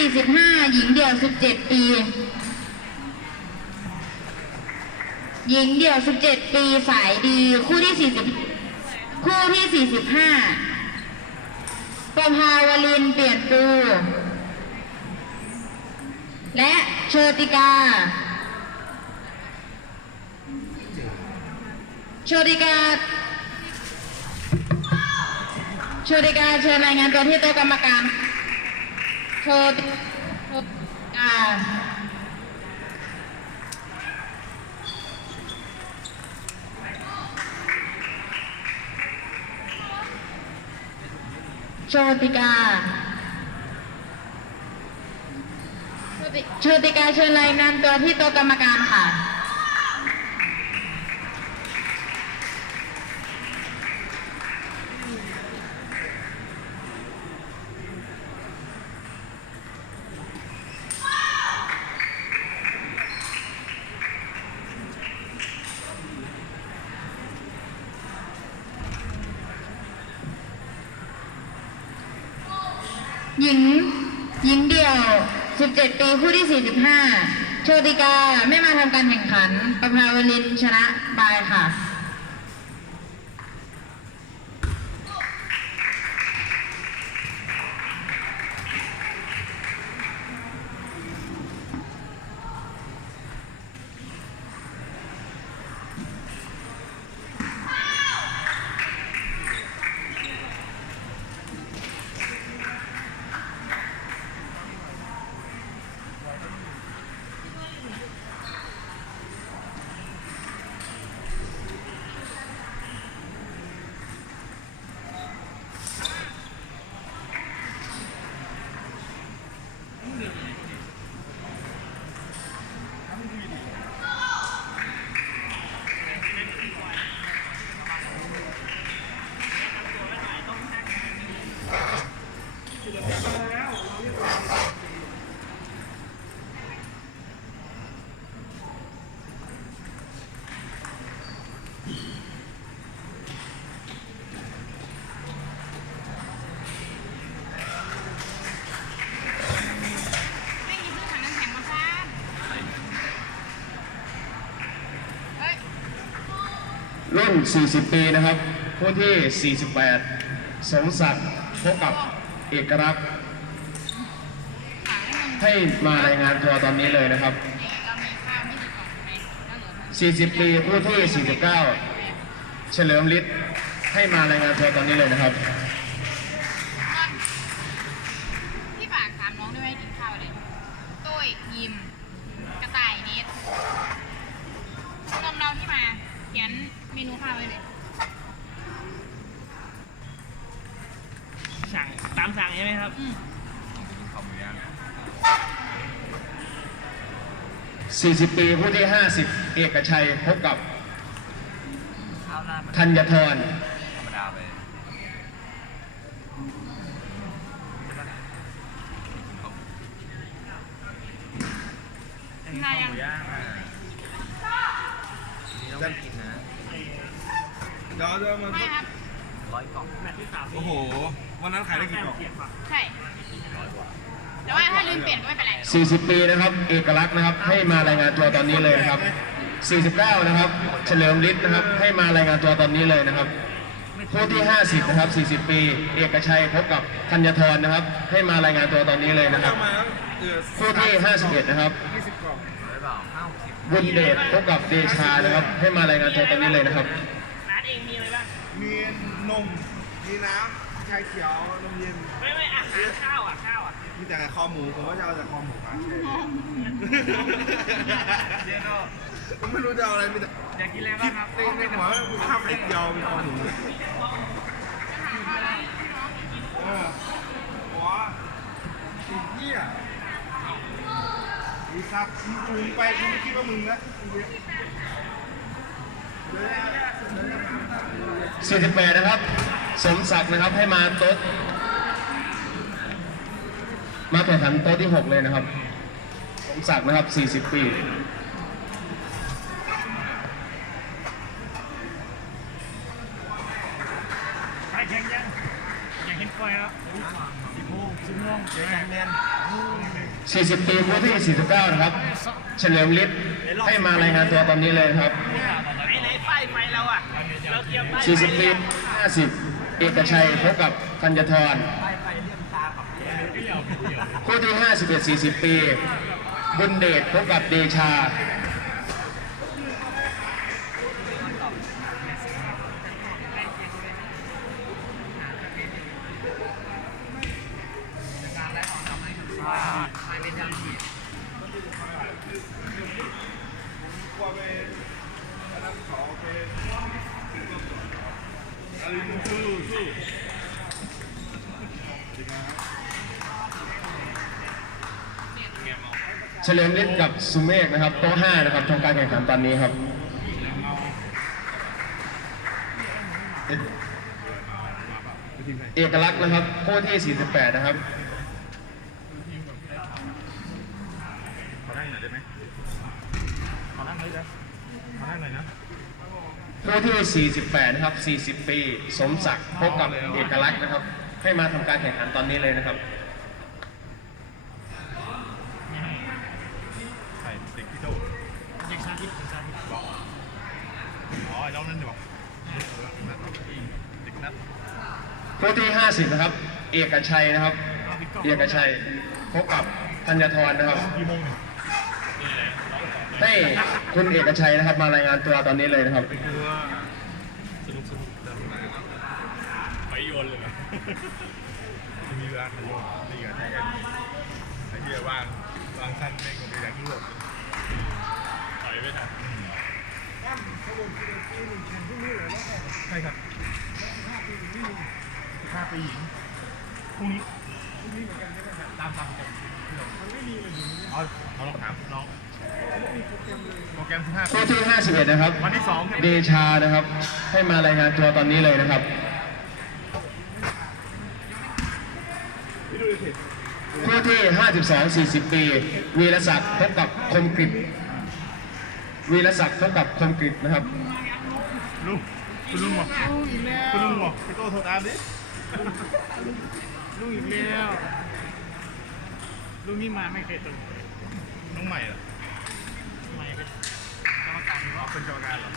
45 หญิงเดี่ยว 17 ปี หญิงเดี่ยว 17 ปีสายดีคู่ที่ 40 คู่ที่ 45ประภาวลินเปลี่ยนปู และโชติกา โชติกาโชติกาเชิญรายงานตัวที่โต๊ะกรรมการ โชติโชติกาโชติกาโชติกาเชิญรายงานตัวที่โต๊ะกรรมการค่ะ หญิง หญิงเดี่ยว 17 ปีคู่ที่ 45 โชติกา ไม่มาทำการแข่งขันประภาวลินชนะบายค่ะ รุ่น40 ปีนะครับผู้ที่ 48 สงศักดิ์พบกับเอกรักษ์ให้มารายงานตัวตอนนี้เลยนะครับ 40 ปีผู้ที่ 49 เฉลิมฤทธิ์ให้มารายงานตัวตอนนี้เลยนะครับาวไว้เลยสั่งตามสั่งใช่ไหมครับ อืม40 ปีผู้ที่ 50 เอกชัยพบกับข้าวหน้ามันธัญทรธรรมดาไปนายยังหมูย่างอะนี่ต้องกินนะ เดี๋ยวเดี๋ยวมันไม่ครับ ร้อยกล่องแมทที่สามโอ้โห วันนั้นขายได้กี่กล่อง ใช่ แต่ว่าถ้าลืมเปลี่ยนก็ไม่เป็นไร 40 ปีนะครับเอกลักษณ์นะครับให้มารายงานตัวตอนนี้เลยนะครับ 49 นะครับ เฉลิมฤทธิ์นะครับให้มารายงานตัวตอนนี้เลยนะครับผู้ที่ 50 นะครับ 40 ปี เอกชัยพบกับธัญทรนะครับ ให้มารายงานตัวตอนนี้เลยนะครับเอามาแล้วเออผู้ที่ 51 นะครับยี่สิบกล่อง ร้อยเปล่าห้าหกสิบ บุญเดชพบกับเดชานะครับ ให้มารายงานตัวตอนนี้เลยนะครับ ร้านเองมีอะไรบ้างมีนม มีน้ำชาเขียวนมเย็น ไม่ไม่อาหารข้าวอะข้าวอะมีแต่คอหมูผมว่าจะเอาแต่คอหมูมาเย็นอะผมไม่รู้จะเอาอะไรมีแต่อยากกินอะไรบ้างครับตีในหัวมีข้าวเล็กเดียวมีคอหมูเออหัวไอ้เหี้ยอีสัตว์มึงจูงไปกูไม่คิดว่ามึงนะเดี๋ยวเดี๋ยวเดี๋ยว 48 นะครับ สมศักดิ์นะครับให้มาโต๊ะมาแข่งขันโต๊ะที่ 6 เลยนะครับ สมศักดิ์นะครับ 40 ปีไปแข่งยังอยากเห็นปล่อยแล้วสิบโมงสิบโมงเจอกันเรียน40 ปีผู้ที่ 49 นะครับ เฉลิมฤทธิ์ให้มารายงานตัวตอนนี้เลยครับ เราอะเราเตรียมป้ายไฟ40ปี50เอกชัยพบกับธัญทรคู่ที่51 40ปี บุญเดชพบกับเดชาว่า สู้สู้เฉลิมเล่นกับสุเมฆนะครับโต๊ะห้านะครับทำการแข่งขันตอนนี้ครับเอกลักษณ์นะครับคู่ที่ 48 นะครับ คู่ที่ 48 นะครับ 40 ปี สมศักดิ์พบกับเอกลักษณ์นะครับ ให้มาทำการแข่งขันตอนนี้เลยนะครับใส่เด็กพี่โตเด็กชาติชาติบอกอ๋อไอ้น้องนั่นเดี๋ยวเด็กนัดคู่ที่ 50 นะครับ เอกชัยนะครับ เอกชัยพบกับธัญทรนะครับกี่โมงเนี่ยให้คุณเอกชัยนะครับ มารายงานตัวตอนนี้เลยนะครับคือว่าสนุก สนุกเดินมาไปโยนเลยเหรอจะมีเวลาขยโยนนี่กับใจกันไอ้เหี้ยวางวางสั้นไม่งไปอย่างยุโรปถอยไม่ทันใช่ครับห้าปีหญิงพรุ่งนี้พรุ่งนี้ เหมือนกันใช่ไหมครับตามตามโปรแกรมมันไม่มีเลยอ๋อเราลองถามน้องโปรแกรมสิบห้าคู่ที่51นะครับวันที่สองเดชานะครับ ให้มารายงานตัวตอนนี้เลยนะครับคู่ที่ 52 40 ปี วีรศักดิ์พบกับคมกริบวีรศักดิ์พบกับคมกริบนะครับลุงคุณลุงบอกคุณลุงบอกพี่โต้โทรตามดิ ลูกอีกแล้วลูกนี้มาไม่เคยตรงน้องใหม่เหรอใหม่เป็นกรรมการหรือว่าเป็นกรรมการเหรอ